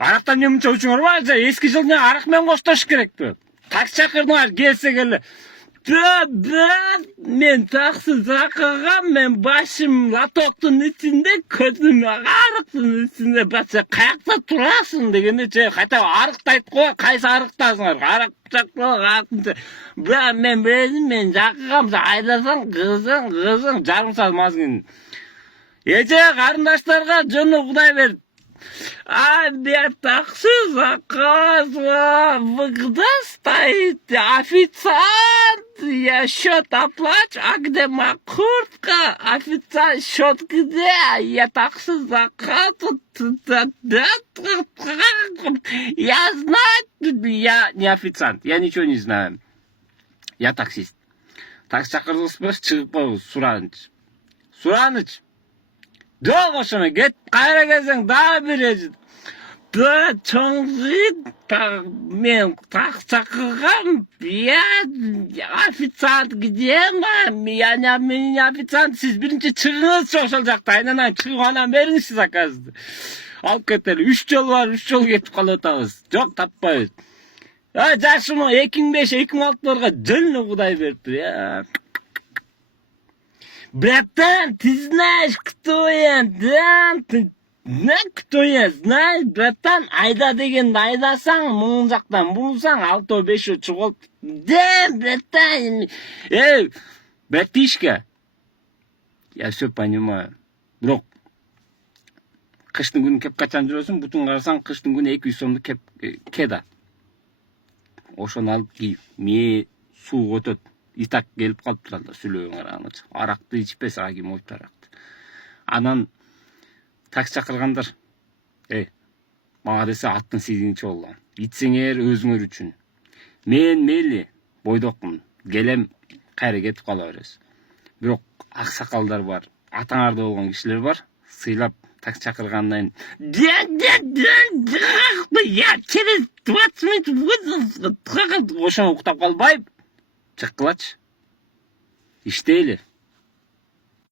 Арактан эмне мынча учуңар бар? Эски жылдын арак менен коштош керекпи? Такси чакырдыңар, келсе келе. Мен таксы чакыргам, мен башым лотоктун ичинде, көзүм арыктын ичинде. Бача каякта турасың дегенде кайта арыктайт го, кайсы арыктасыңар? Арак чакырган. Мен өзүм мен чакыргам, айдасаң кызың жарым саат мазгын. Эже карындаштарга жөнү Кудай берди. Мне такси заказа, когда стоит официант, я счет оплачу, а где моя куртка? Официант, счет где? Я такси заказа, я знаю, я не официант, я ничего не знаю, я таксист. Такси чакырдыңызбы, чыгып коюңуз, Сураныч. Жоқ ошоно кет, кайра келсең дагы бережит. Чоңгый, мен таксы чакыргам, я официант где? Я не официант, сиз биринчи чыгыңызчы ошол жакта, айнанан чыгып анан бериңизчи заказды. Алып кетели, 3 жол бар, 3 жол кетип калып атабыз. Жок, таппайбыз. Жашым 2005-2006 жөнү Кудай берди. Братан, ты знаешь, кто я, да? Ты знаешь, кто я, знаешь, братан? Айда дегенде айдасаң, муң жактан бурсаң, 6-5 чыгып. Да, братан. Братишка. Я все понимаю. Бирок кыштын күнү кеп качан жүрөсүң, бутун карасаң, кыштын күнү 200 сомду кеп кеда. Ошону алып кийип, суу өтөт. Итак келип калып турат, сүйлөгөңөр аны. Аракты ичпес, ким ойт аракты. Анан такси чакыргандар, мага десе аттын сийдинчи болгон. Итсеңер өзүңөр үчүн. Мен мейли бойдокмун. Келем, кайра кетип кала бересиз. Бирок аксакалдар бар, атаңарда болгон кишилер бар. Сыйлап такси чакыргандан я через 20 минут ошону уктап калбайбы? Чыккылачы. İşte öyle.